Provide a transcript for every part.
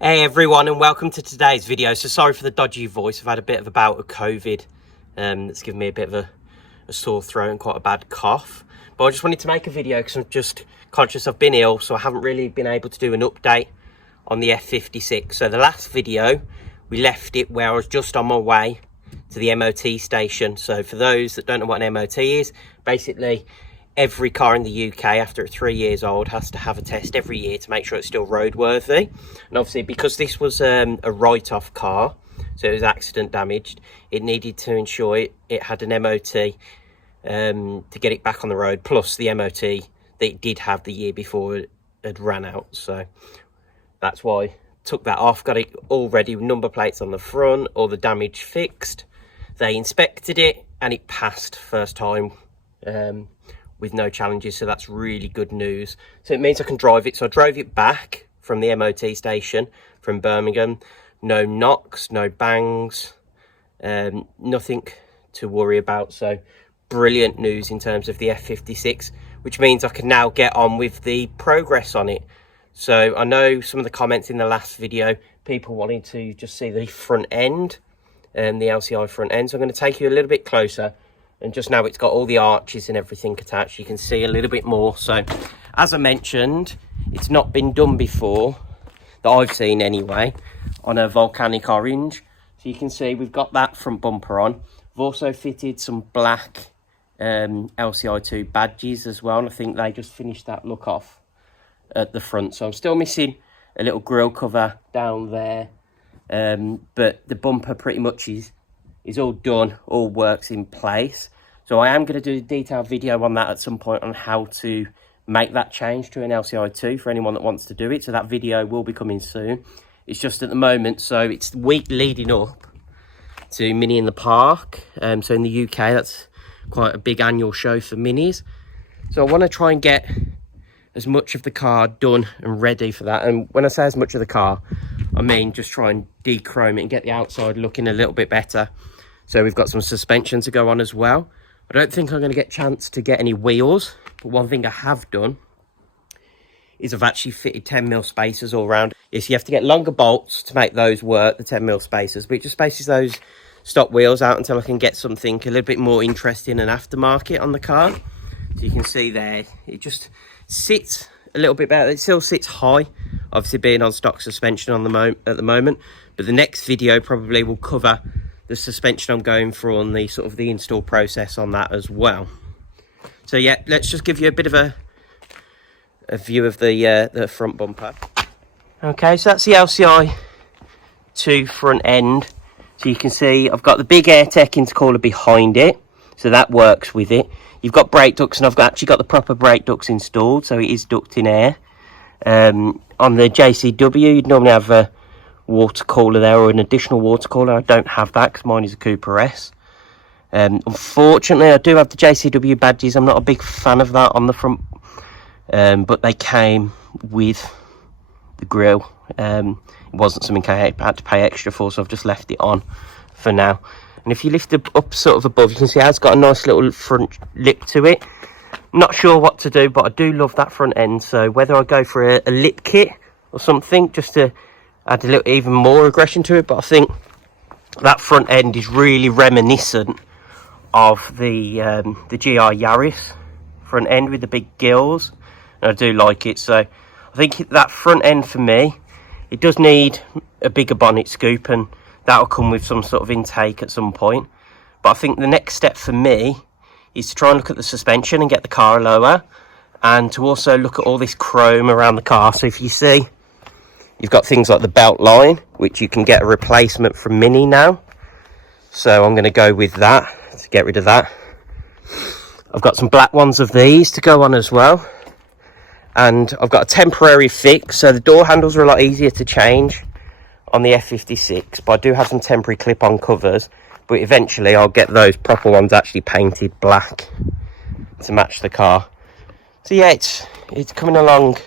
Hey everyone, and welcome to today's video. So sorry for the dodgy voice. I've had a bit of a bout of COVID that's given me a bit of a sore throat and quite a bad cough. But I just wanted to make a video because I'm just conscious I've been ill, so I haven't really been able to do an update on the F56. So the last video, we left it where I was just on my way to the MOT station. So for those that don't know what an MOT is, basically every car in the UK after it's 3 years old has to have a test every year to make sure it's still roadworthy. And obviously because this was a write-off car, so it was accident damaged, it needed to ensure it had an MOT to get it back on the road, plus the MOT that it did have the year before it had ran out. So that's why I took that off, got it all ready with number plates on the front, all the damage fixed. They inspected it and it passed first time with no challenges, so that's really good news. So it means I can drive it. So I drove it back from the MOT station from Birmingham. No knocks, no bangs, nothing to worry about. So brilliant news in terms of the F56, which means I can now get on with the progress on it. So I know some of the comments in the last video, people wanting to just see the front end, the LCI front end. So I'm going to take you a little bit closer. And just now it's got all the arches and everything attached. You can see a little bit more. So as I mentioned, it's not been done before, that I've seen anyway, on a volcanic orange. So you can see we've got that front bumper on. We've also fitted some black LCI2 badges as well. And I think they just finished that look off at the front. So I'm still missing a little grille cover down there. But the bumper pretty much is all done, all works in place. So I am going to do a detailed video on that at some point on how to make that change to an LCI2 for anyone that wants to do it. So that video will be coming soon. It's just at the moment, so it's the week leading up to Mini in the Park. So in the UK, that's quite a big annual show for minis. So I want to try and get as much of the car done and ready for that. And when I say as much of the car, I mean just try and dechrome it and get the outside looking a little bit better. So we've got some suspension to go on as well. I don't think I'm going to get a chance to get any wheels, but one thing I have done is I've actually fitted 10mm spacers all around. Yes, you have to get longer bolts to make those work, the 10mm spacers, but it just spaces those stock wheels out until I can get something a little bit more interesting and aftermarket on the car. So you can see there, it just sits a little bit better. It still sits high, obviously being on stock suspension at the moment, but the next video probably will cover the suspension I'm going through on the sort of the install process on that as well. So yeah, let's just give you a bit of a view of the front bumper. Okay, so that's the LCI2 front end. So you can see I've got the big AirTech intercooler behind it, so that works with it. You've got brake ducts, and I've actually got the proper brake ducts installed, so it is ducting air. On the JCW, you'd normally have a water cooler there, or an additional water cooler. I don't have that because mine is a Cooper S. Unfortunately, I do have the JCW badges. I'm not a big fan of that on the front, but they came with the grille. It wasn't something I had to pay extra for, so I've just left it on for now. And if you lift it up sort of above, you can see it's got a nice little front lip to it. Not sure what to do, but I do love that front end. So whether I go for a lip kit or something just to add a little even more aggression to it, but I think that front end is really reminiscent of the GR Yaris front end with the big gills, and I do like it. So I think that front end for me, it does need a bigger bonnet scoop, and that'll come with some sort of intake at some point. But I think the next step for me is to try and look at the suspension and get the car lower, and to also look at all this chrome around the car. So if you see, you've got things like the belt line, which you can get a replacement from Mini now. So I'm going to go with that to get rid of that. I've got some black ones of these to go on as well. And I've got a temporary fix. So the door handles are a lot easier to change on the F56. But I do have some temporary clip-on covers. But eventually I'll get those proper ones actually painted black to match the car. So yeah, it's coming along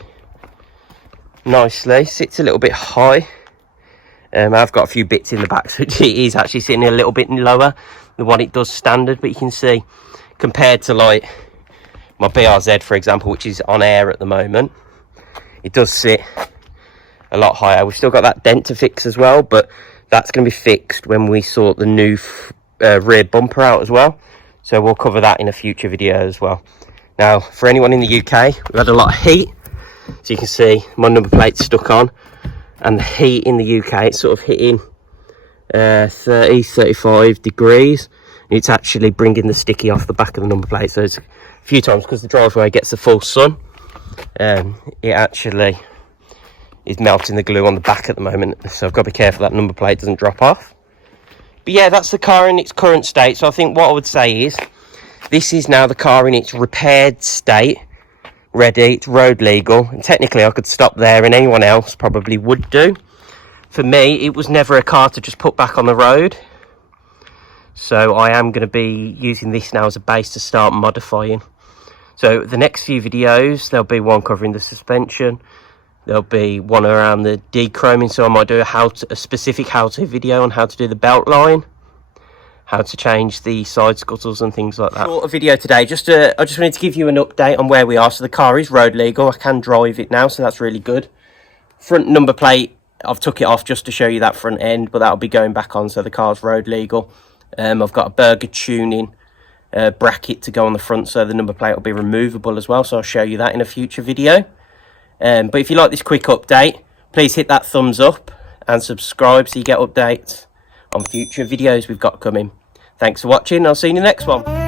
nicely. Sits a little bit high. I've got a few bits in the back, so it is actually sitting a little bit lower than what it does standard. But you can see, compared to like my BRZ, for example, which is on air at the moment, it does sit a lot higher. We've still got that dent to fix as well, but that's going to be fixed when we sort the new rear bumper out as well. So we'll cover that in a future video as well. Now, for anyone in the UK, we've had a lot of heat. So you can see my number plate's stuck on, and the heat in the UK, it's sort of hitting 35 degrees. It's actually bringing the sticky off the back of the number plate. So it's a few times, because the driveway gets the full sun, it actually is melting the glue on the back at the moment. So I've got to be careful that number plate doesn't drop off. But yeah, that's the car in its current state. So I think what I would say is, this is now the car in its repaired state, ready, it's road legal. And technically I could stop there, and anyone else probably would do. For me, it was never a car to just put back on the road. So I am going to be using this now as a base to start modifying. So the next few videos, there'll be one covering the suspension. There'll be one around the dechroming. So I might do a specific how-to video on how to do the belt line, how to change the side scuttles and things like that. Short video today. I just wanted to give you an update on where we are. So the car is road legal. I can drive it now, so that's really good. Front number plate, I've took it off just to show you that front end, but that'll be going back on, so the car's road legal. I've got a burger tuning bracket to go on the front, so the number plate will be removable as well, so I'll show you that in a future video. But if you like this quick update, please hit that thumbs up and subscribe so you get updates on future videos we've got coming. Thanks for watching. I'll see you in the next one.